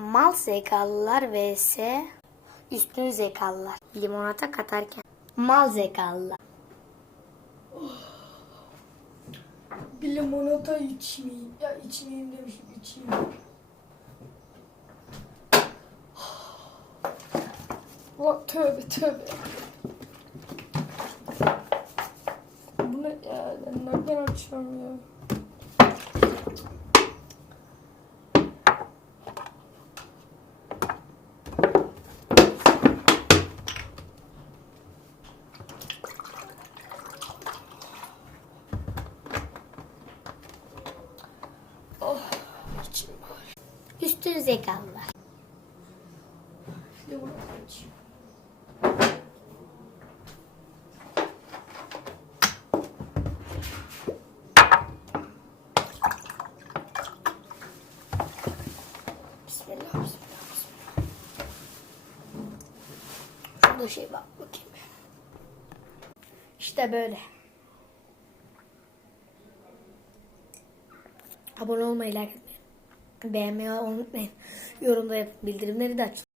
Mal zekalılar vs üstün zekalılar. Limonata katarken. Mal zekalılar. Bir limonata içmeyeyim. Ya içmeyeyim demişim içeyim. Ulan tövbe tövbe. Bu ne ya? Ben ya? Üstün zekalılar. Şurada şey bak bakayım. İşte böyle. Abone olmayı, like beğenmeyi unutmayın. Yorumda yapın, bildirimleri de açın.